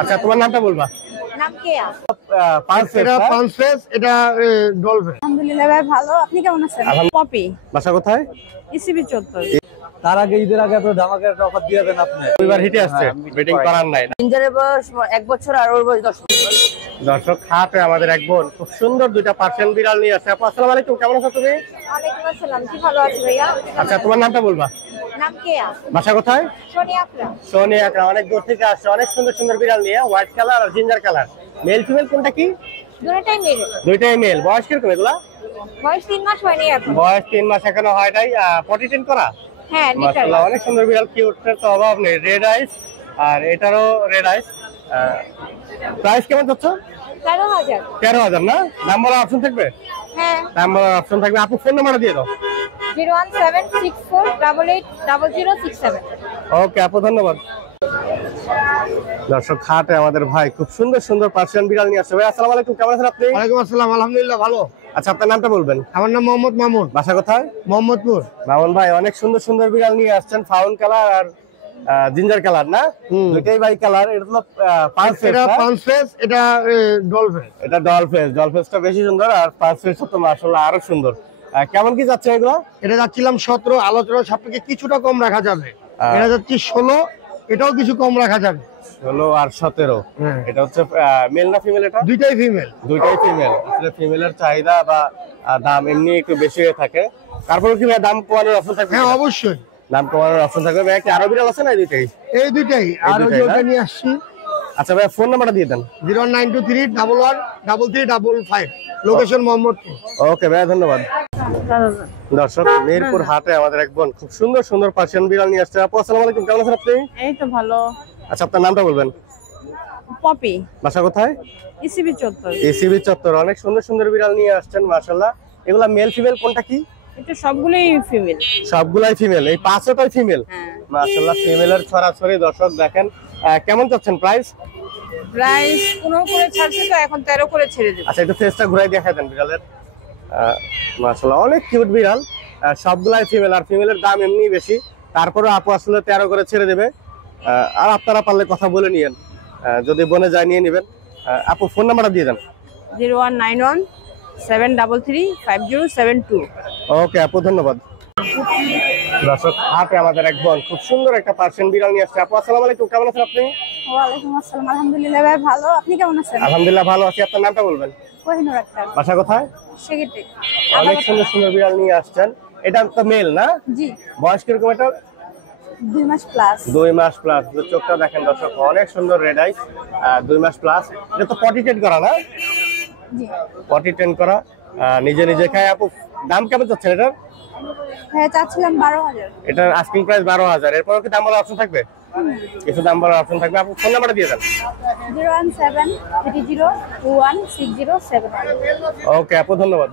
আচ্ছা, তোমার নামটা বলবা। নাম কেয়া। এটা পাঁচফেস, এটা ডলফিন। আলহামদুলিল্লাহ ভাই ভালো, আপনি কেমন আছেন? পপি। বাসা কোথায়? ইসিবি 14। তার আগে ঈদের আগে আপনার ধামাকা একটা অফার দিয়ে দেন আপনি। দুইবার হিটে আসছে, বেটিং করার নাই। জিঞ্জারের বয়স 1 বছর আর ওর বয়স 10 বছর। দর্শক, হাটে আমাদের এক বোন খুব সুন্দর দুইটা পার্সিয়ান বিড়াল নিয়ে আসছে। আপু আসসালামু আলাইকুম, কেমন আছো তুমি? ওয়ালাইকুম আসসালাম, কি ভালো আছি ভাইয়া? আচ্ছা, তোমার নামটা বলবা। নাম কেয়া। বাসা কোথায়? সোনিয়া আকরাম। সোনিয়া আকরাম অনেক দূর থেকে আসছে, অনেক সুন্দর সুন্দর বিড়াল নিয়ে, হোয়াইট কালার আর জিঞ্জার কালার। মেল ফিমেল কোনটা কি? দুটোটাই মেয়ে। দুইটাই মেল। বয়স কিরকম এগুলা? বয়স 3 মাস হয়নি এখন। বয়স 3 মাস এখনো হয় নাই। পটি টেন করা? হ্যাঁ, লিটার। মাশাআল্লাহ, অনেক সুন্দর বিড়াল, কিউটের তো অভাব নেই। রেড আইস, আর এটারও রেড আইস। প্রাইস কেমন যাচ্ছে? 13,000। 13,000 না? নাম্বার অপশন থাকবে? হ্যাঁ। নাম্বার অপশন থাকবে। আপু ফোন নাম্বারটা দিয়ে দাও। 01764880067। ওকে আপু, ধন্যবাদ। দর্শক, হাটে আমাদের ভাই খুব সুন্দর সুন্দর পার্সিয়ান বিড়াল নিয়ে আসছে। ভাই আসসালামু আলাইকুম, কেমন আছেন আপনি? ওয়ালাইকুম আসসালাম, আলহামদুলিল্লাহ ভালো। আচ্ছা, আপনার নামটা বলবেন। আমার নাম মোহাম্মদ মামুন। বাসা কোথায়? মোহাম্মদপুর। মামুন ভাই, অনেক সুন্দর সুন্দর বিড়াল নিয়ে আসছেন, ফাউন কালার আর জিঞ্জার কালার না? দুইটাই বাই কালার। এটা হলো এটা পাঁচফেস, এটা ডলফিন। এটা ডলফেস। ডলফেসটা বেশি সুন্দর, আর পাঁচফেসটা তো মাশাআল্লাহ আরো সুন্দর। কেমন কি যাচ্ছে এগুলো? এটা যাচ্ছিলাম 17, আলোচনা সাপেক্ষে কিছুটা কম রাখা যাবে। এটা যাচ্ছে 16, এটাও কিছু কম রাখা যাবে। 16 আর 17। এটা হচ্ছে মেল না ফিমেল? এটা দুইটাই ফিমেল। দুইটাই ফিমেল। আসলে ফিমেলের চাহিদা বা দাম এমনি একটু বেশি হয়ে থাকে, তারপরে কি দাম কমানোর অপশন থাকবে? হ্যাঁ, অবশ্যই দাম কমানোর অপশন থাকবে। ভাই, কি আরো বিড়াল আছে না? দুইটাই? এই দুইটাই। আর দুইটাই ওটা না? নিয়ে আসছি। আচ্ছা ভাই, ফোন নাম্বারটা দিয়ে দেন। 09231133355, লোকেশন মোহাম্মদপুর। ওকে ভাই, ধন্যবাদ। দর্শক, মিরপুর হাটে আমাদের এক বোন খুব সুন্দর সুন্দর পার্সিয়ান বিড়াল নিয়ে আসছে। আপু আসসালামু আলাইকুম, কেমন আছেন আপনি? এই তো ভালো। আচ্ছা, আপনার নামটা বলবেন। পপি। বাসা কোথায়? ইসিবি 14। এসিবি চত্বর। অনেক সুন্দর সুন্দর বিড়াল নিয়ে আসছেন মাশাআল্লাহ। এগুলা মেল ফিমেল কোনটা কি? এটা সবগুলোই ফিমেল। সবগুলাই ফিমেল। এই পাঁচটাই ফিমেল। হ্যাঁ। মাশাআল্লাহ, ফিমেলের ছড়াছড়ি। দর্শক দেখেন, কেমন চাচ্ছেন প্রাইস? প্রাইস 15 করে ছাড়ছে তো, এখন 13 করে ছেড়ে দেব। আচ্ছা, একটু ফেসটা ঘুরাই দেখাই দেন বিড়ালের। মাশাআল্লাহ, অনেক কিউট বিড়াল। সবগুলাই ফিমেল, আর ফিমেলের দাম এমনি বেশি। তারপরে আপু আসলে 13 করে ছেড়ে দেবে। আর আপনারা পারলে কথা বলে নিয়েন, যদি বনে যায় নিয়ে নেবেন। আপু ফোন নাম্বারটা দিয়ে দেন। 0191733507 ওকে আপু, ধন্যবাদ। দর্শক, হাটে আমাদের এক বোন খুব সুন্দর একটা পার্সিয়ান বিড়াল নিয়ে আসছে। আপু আসসালামু আলাইকুম, কেমন আছেন আপনি? ওয়ালাইকুম আসসালাম, আলহামদুলিল্লাহ ভাই ভালো, আপনি কেমন আছেন? আলহামদুলিল্লাহ ভালো আছি। আপনার নামটা বলবেন। কোহিনুর আক্তার। বাসা কোথায়? সেগেটে। অনেক সুন্দর সুন্দর বিড়াল নিয়ে আসছেন। এটা তো মেল না? জি। বয়স কিরকম এটা? 2 মাস প্লাস। 2 মাস প্লাস। চোখটা দেখেন দর্শক, অনেক সুন্দর রেড আইস। 2 মাস প্লাস। এটা তো পটি টেন করা না? জি। পটি টেন করা, নিজে নিজে খায়। আপু দাম কেমন চাচ্ছেন এটার? হ্যাঁ, চাচ্ছিলাম 12,000। এটার আস্কিং প্রাইস 12,000। এরপরও কি দাম বলার অপশন থাকবে? কিছু দাম বলার অপশন থাকবে। আপু ফোন নাম্বারটা দিয়ে দেন। 01730216071। ওকে আপু, ধন্যবাদ।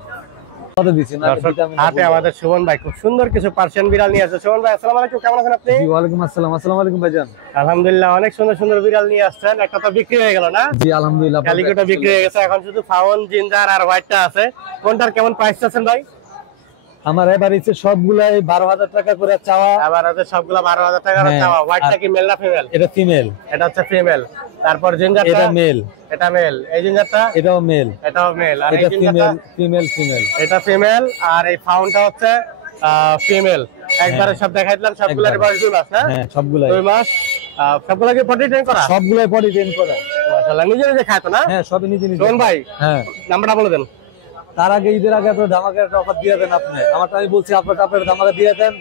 কত দিছেন? দর্শক, হাটে আমাদের সুমন ভাই খুব সুন্দর কিছু পার্সিয়ান বিড়াল নিয়ে আসছে। সুমন ভাই আসসালামু আলাইকুম, কেমন আছেন আপনি? জি, ওয়ালাইকুম আসসালাম। আসসালামু আলাইকুম ভাইজান। আলহামদুলিল্লাহ, অনেক সুন্দর সুন্দর বিড়াল নিয়ে আসছেন। একটা তো বিক্রি হয়ে গেল না? জি আলহামদুলিল্লাহ। ক্যালিকোটা বিক্রি হয়ে গেছে, এখন শুধু ফাউন, জিঞ্জার আর হোয়াইটটা আছে। কোনটার কেমন প্রাইস চাচ্ছেন ভাই? আমার এবার ইচ্ছে সবগুলাই 12,000 টাকা করে চাওয়া। আবার আছে সবগুলা 12,000 টাকা করে চাওয়া। হোয়াইটটা কি মেল না ফিমেল? এটা ফিমেল। এটা হচ্ছে ফিমেল। তারপর জিঞ্জারটা? এটা মেল। এটা মেল। এই জিঞ্জারটা? এটাও মেল। এটাও মেল। আর এই এটা জিঞ্জারটা? Female female. এটা ফিমেল। আর এই ফাউনটা হচ্ছে ফিমেল। একবারে সব দেখাই দিলাম। সবগুলার বয়স 2 মাস না? হ্যাঁ, সবগুলাই 2 মাস। সবগুলা কি পটি ট্রেন করা? সবগুলাই পটি ট্রেন করা। মাশাআল্লাহ, নিজে নিজে খায় তো না? হ্যাঁ, সবই নিজে নিজে। শোন ভাই, হ্যাঁ, নাম্বারটা বলে দেন। তার আগে ঈদের আগে আপনার ধামাকা একটা অফার দিয়ে দেন আপনি। আমারটা আমি বলছি, আপনার ধামাকা দিয়ে দেন।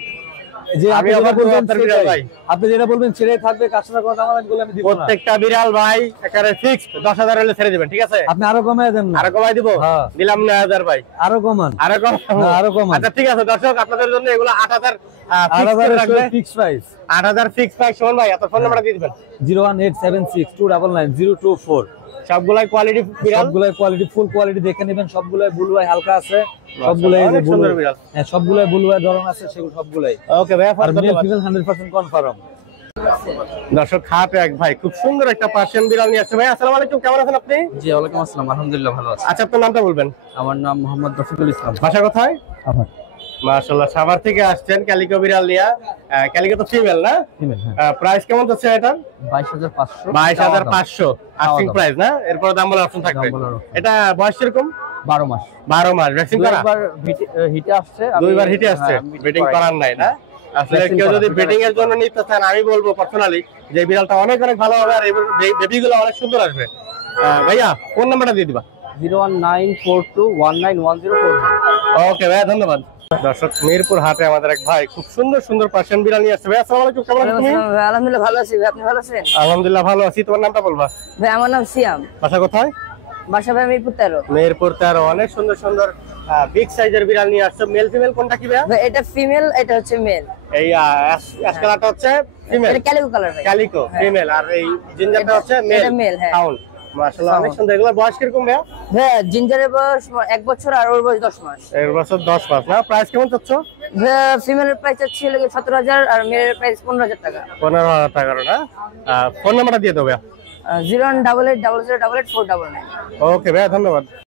যে আপনি যেটা বলবেন ভাই, আপনি যেটা বলবেন সেটাই থাকবে। কাস্টমার কোনো দাম বলে আমি দিব না। প্রত্যেকটা বিড়াল ভাই একেবারে ফিক্সড 10,000 হলে ছেড়ে দিবেন, ঠিক আছে? আপনি আরো কমায় দেন না? আরো কমাই দিব? হ্যাঁ, দিলাম 9,000 ভাই। আরো কমান। আরো কম? আরো কমান। আচ্ছা ঠিক আছে দর্শক, আপনাদের জন্য এগুলো 8,000 ফিক্স প্রাইস। 8,000 fix price. শোন ভাই, আপনার ফোন নাম্বারটা দিয়ে দিবেন। 01876299024। সবগুলাই কোয়ালিটি বিড়াল, সবগুলাই কোয়ালিটি, ফুল কোয়ালিটি দেখে নেবেন। সবগুলাই বুলু ভাই হালকা আছে, সবগুলাই অনেক সুন্দর বিড়াল। হ্যাঁ, সবগুলাই বুলু ভাই ধরন আছে, সেগুলো সবগুলাই। ওকে ভাই, আর মেল ফিমেল 100% কনফার্ম। দর্শক, হাটে এক ভাই খুব সুন্দর একটা পার্সিয়ান বিড়াল নিয়ে আসছে। ভাই আসসালামু আলাইকুম, কেমন আছেন আপনি? জি, ওয়ালাইকুম আসসালাম, আলহামদুলিল্লাহ ভালো আছি। আচ্ছা, আপনার নামটা বলবেন। আমার নাম মোহাম্মদ রফিকুল ইসলাম। বাসা কোথায়? মাশাআল্লাহ, সাভার থেকে আসছেন ক্যালিকো বিড়াল নিয়ে। ক্যালিকো তো ফিমেল না? ফিমেল, হ্যাঁ। প্রাইস কেমন যাচ্ছে এটা? 22,500 22,500 আস্কিং দাম। প্রাইস না? এরপর দাম বলার অপশন থাকবে। দাম বলার option। এটা বয়স কিরকম? 12 মাস। 12 মাস। ভ্যাকসিন করা? দুইবার হিটে আসছে। দুইবার হিটে আসছে, ব্রিডিং করার নাই না? আসলে Vaccine কেউ করা, যদি দুইটা ব্রিডিং এর জন্য নিতে চান, আমি বলবো পার্সোনালি যে এই বিড়ালটা অনেক অনেক ভালো হবে, আর এই বেবিগুলো অনেক সুন্দর আসবে। ভাইয়া ফোন নাম্বারটা দিয়ে দিবা। 01942191040। ওকে ভাইয়া, ধন্যবাদ। দর্শক, মিরপুর হাটে আমাদের এক ভাই খুব সুন্দর সুন্দর পার্সিয়ান বিড়াল নিয়ে আসছে। ভাই আসসালামু আলাইকুম, কেমন আছেন তুমি? ভাই, আলহামদুলিল্লাহ ভালো আছি ভাই, আপনি ভালো আছেন? আলহামদুলিল্লাহ ভালো আছি। তোমার নামটা বলবা? ভাই আমার নাম সিয়াম, বাসা কোথায়? বাসা ভাই মিরপুর 13। মিরপুর 13। অনেক সুন্দর সুন্দর বিগ সাইজের বিড়াল নিয়ে আসছো। মেল ফিমেল কোনটা কি ভাইয়া? ভাই এটা ফিমেল, এটা হচ্ছে মেল। এই অ্যাশ কালারটা হচ্ছে ফিমেল, এটা ক্যালিকো কালার ভাই। ক্যালিকো ফিমেল, আর এই জিঞ্জারটা হচ্ছে মেল। এটা male, হ্যাঁ। সাউন্ড মাশাআল্লাহ অনেক সুন্দর। এগুলো বয়স কিরকম ভাইয়া? ভাই জিঞ্জারের বয়স 1 বছর আর ওর বয়স 10 মাস। এর বছর 10 মাস না? প্রাইস কেমন চাচ্ছ? ভাই ফিমেলের প্রাইস হচ্ছে 17,000 আর মেলের প্রাইস 15,000 টাকা। 15,000 টাকা না? ফোন নাম্বারটা দিয়ে দাও ভাইয়া। 01888008849। ওকে ভাইয়া, ধন্যবাদ।